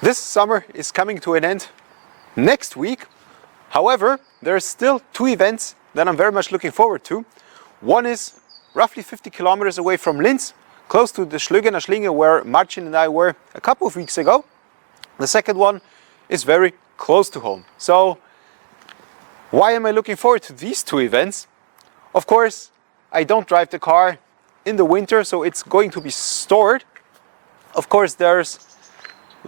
This summer is coming to an end next week. However, there are still two events that I'm very much looking forward to. One is roughly 50 kilometers away from Linz, close to the Gilgen Schlinge where Marcin and I were a couple of weeks ago. The second one is very close to home. So why am I looking forward to these two events? Of course, I don't drive the car in the winter, so it's going to be stored. Of course, there's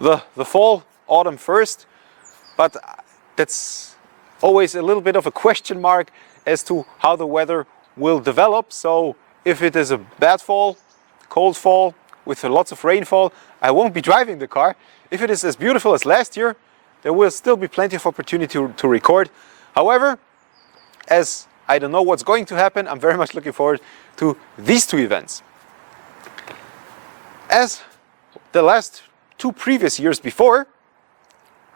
the fall, autumn first, but that's always a little bit of a question mark as to how the weather will develop. So if it is a bad fall, cold fall with lots of rainfall, I won't be driving the car. If it is as beautiful as last year, there will still be plenty of opportunity to record. However, as I don't know what's going to happen, I'm very much looking forward to these two events. As the last two previous years before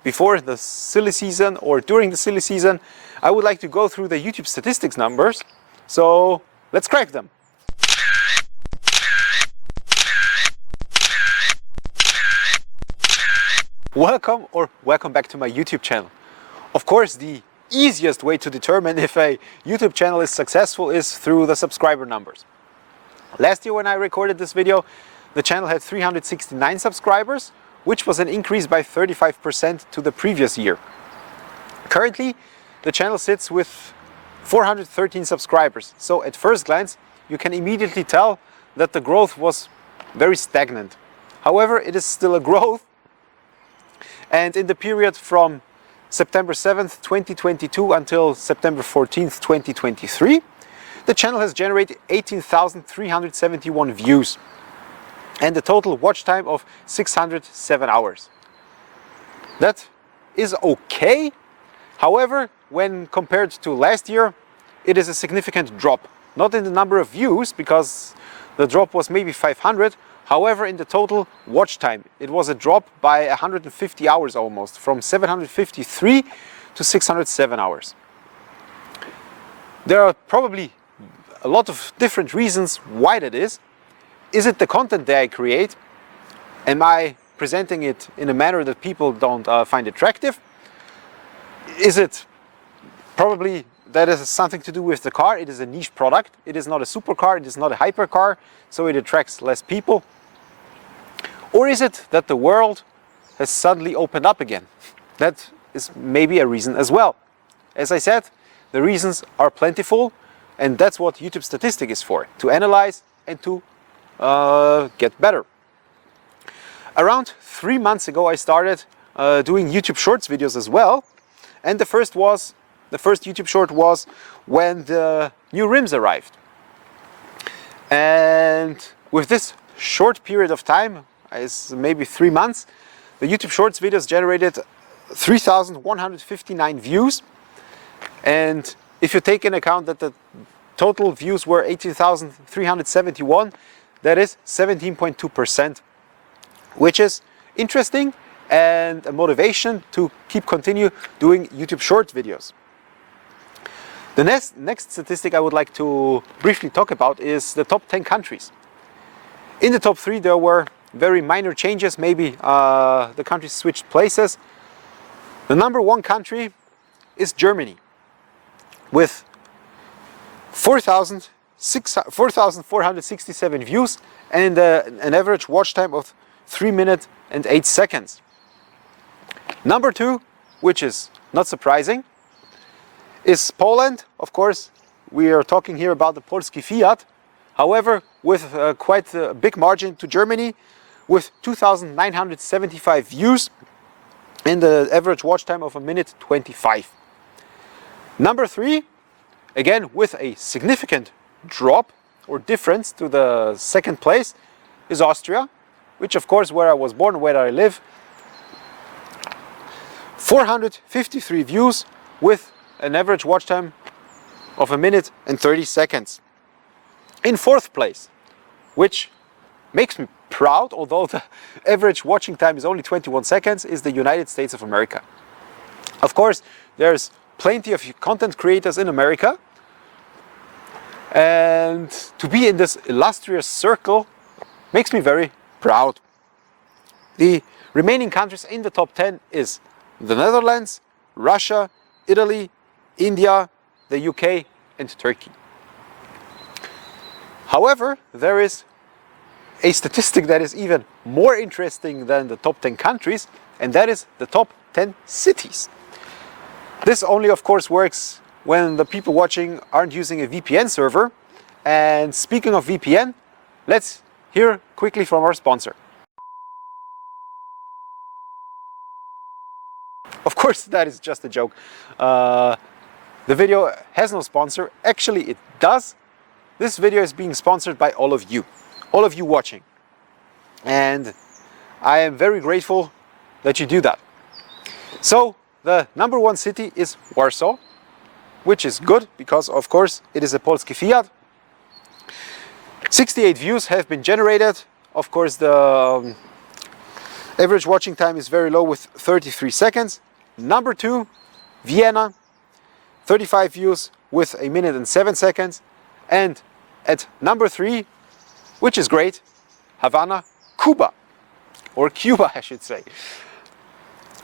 the silly season or during the silly season, I would like to go through the YouTube statistics numbers. So let's crack them. Welcome back to my YouTube channel. Of course, the easiest way to determine if a YouTube channel is successful is through the subscriber numbers. Last year when I recorded this video, the channel had 369 subscribers, which was an increase by 35% to the previous year. Currently, the channel sits with 413 subscribers. So at first glance, you can immediately tell that the growth was very stagnant. However, it is still a growth. And in the period from September 7th, 2022 until September 14th, 2023, the channel has generated 18,371 views and a total watch time of 607 hours. That is okay. However, when compared to last year, it is a significant drop. Not in the number of views, because the drop was maybe 500. However, in the total watch time, it was a drop by 150 hours almost, from 753 to 607 hours. There are probably a lot of different reasons why that is. Is it the content that I create? Am I presenting it in a manner that people don't find attractive? Is it probably that has something to do with the car? It is a niche product. It is not a supercar. It is not a hypercar, so it attracts less people. Or is it that the world has suddenly opened up again? That is maybe a reason as well. As I said, the reasons are plentiful, and that's what YouTube statistic is for, to analyze and to get better. Around 3 months ago, I started doing YouTube Shorts videos as well, and the first YouTube short was when the new rims arrived. And with this short period of time, is maybe 3 months, the YouTube Shorts videos generated 3,159 views. And if you take into account that the total views were 18,371, that is 17.2%, which is interesting and a motivation to continue doing YouTube short videos. The next statistic I would like to briefly talk about is the top 10 countries. In the top 3 there were very minor changes, maybe the countries switched places. The number 1 country is Germany, with 4,467 views and an average watch time of 3 minutes and 8 seconds. Number 2, which is not surprising, is Poland. Of course, we are talking here about the Polski Fiat. However, with quite a big margin to Germany, with 2,975 views and the average watch time of 1:25. Number 3, again with a significant drop or difference to the second place, is Austria, which of course where I was born, where I live. 453 views with an average watch time of 1:30. In 4th place, which makes me proud, although the average watching time is only 21 seconds, is the United States of America. Of course, there's plenty of content creators in America, and to be in this illustrious circle makes me very proud. The Remaining countries in the top 10 is the Netherlands, Russia, Italy, India, the UK and Turkey. However, there is a statistic that is even more interesting than the top 10 countries, and that is the top 10 cities. This only of course works when the people watching aren't using a VPN server. And speaking of VPN, let's hear quickly from our sponsor. Of course, that is just a joke. The video has no sponsor. Actually, it does. This video is being sponsored by all of you watching. And I am very grateful that you do that. So, the number one city is Warsaw, which is good because, of course, it is a Polski Fiat. 68 views have been generated. Of course, the average watching time is very low with 33 seconds. Number two, Vienna, 35 views with 1 minute and 7 seconds. And at number three, which is great, Havana, Cuba, or Cuba, I should say.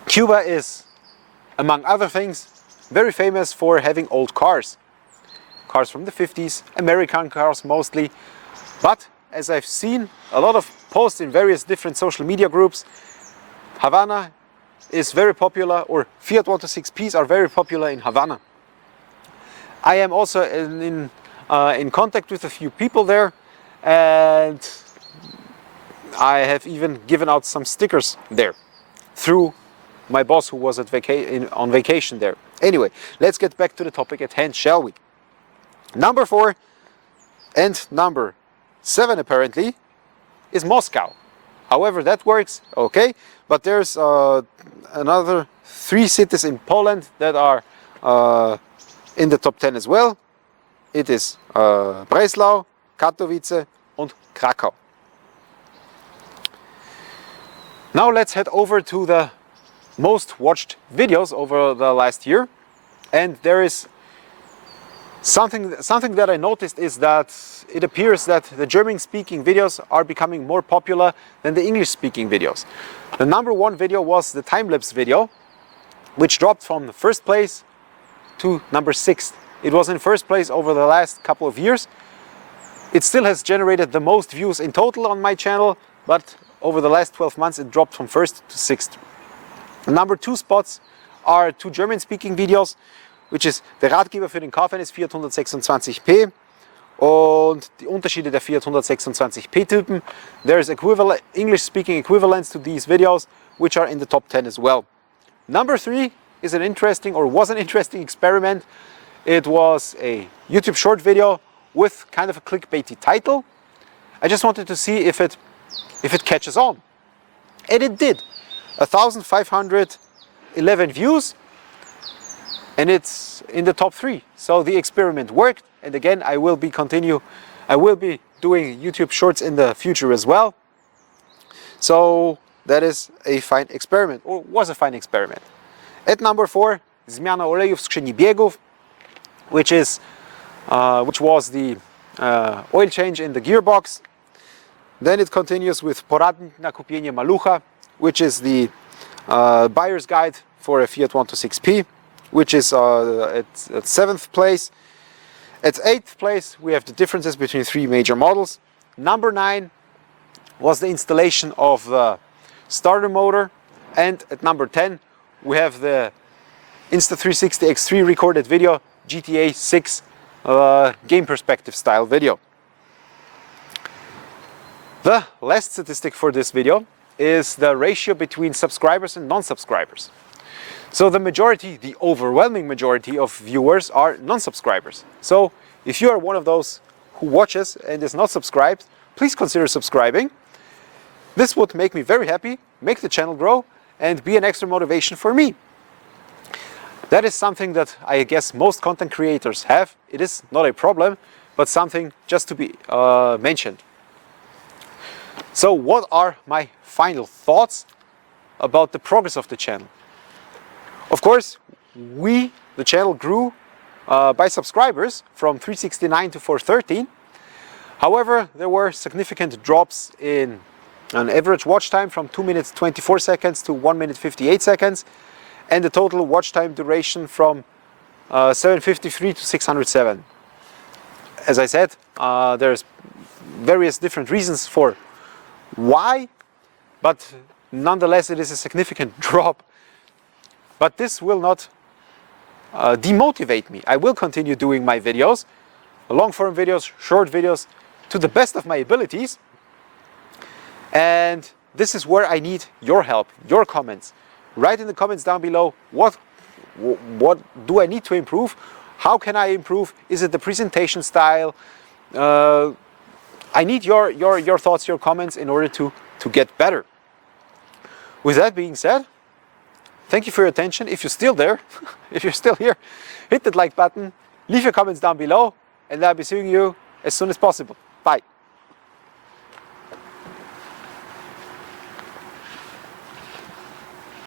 Cuba is, among other things, very famous for having old cars. Cars from the 50s, American cars mostly. But as I've seen a lot of posts in various different social media groups, Havana is very popular, or Fiat 126Ps are very popular in Havana. I am also in contact with a few people there, and I have even given out some stickers there through my boss who was on vacation there. Anyway, let's get back to the topic at hand, shall we? Number 4 and number 7 apparently is Moscow. However, that works okay, but there's another 3 cities in Poland that are in the top 10 as well. It is Breslau, Katowice and Krakow. Now let's head over to the most watched videos over the last year, and there is something that I noticed is that it appears that the German-speaking videos are becoming more popular than the English-speaking videos. The number 1 video was the time-lapse video, which dropped from the first place to number 6. It was in first place over the last couple of years. It still has generated the most views in total on my channel, but over the last 12 months it dropped from 1st to 6th. The number 2 spots are 2 German-speaking videos, which is der Ratgeber für den Kauf eines Fiat 126p und die Unterschiede der Fiat 126p Typen. There is English-speaking equivalents to these videos, which are in the top 10 as well. Number 3 is an interesting, or was an interesting experiment. It was a YouTube short video with kind of a clickbaity title. I just wanted to see if it catches on. And it did. 1,511 views, and it's in the top 3. So the experiment worked, and again I will be doing YouTube shorts in the future as well. So that is a fine experiment, or was a fine experiment. At number 4, zmiana oleju w skrzyni biegów, which was the oil change in the gearbox. Then it continues with poradnik na kupienie Malucha, which is the buyer's guide for a Fiat 126p, which is at 7th place. At 8th place, we have the differences between 3 major models. Number 9 was the installation of the starter motor, and at number 10, we have the Insta360 X3 recorded video, GTA 6 game perspective style video. The last statistic for this video is the ratio between subscribers and non-subscribers. So the overwhelming majority of viewers are non-subscribers. So if you are one of those who watches and is not subscribed, please consider subscribing. This would make me very happy, make the channel grow, and be an extra motivation for me. That is something that I guess most content creators have. It is not a problem, but something just to be mentioned. So what are my final thoughts about the progress of the channel? Of course, the channel grew by subscribers from 369 to 413. However, there were significant drops in an average watch time from 2 minutes 24 seconds to 1 minute 58 seconds, and the total watch time duration from 753 to 607. As I said, there's various different reasons for why, but nonetheless it is a significant drop. But this will not demotivate me. I will continue doing my videos, long form videos, short videos, to the best of my abilities. And this is where I need your help, your comments. Write in the comments down below, what do I need to improve? How can I improve? Is it the presentation style? I need your thoughts, your comments in order to get better. With that being said, thank you for your attention. If you're still there, if you're still here, hit that like button, leave your comments down below, and I'll be seeing you as soon as possible. Bye.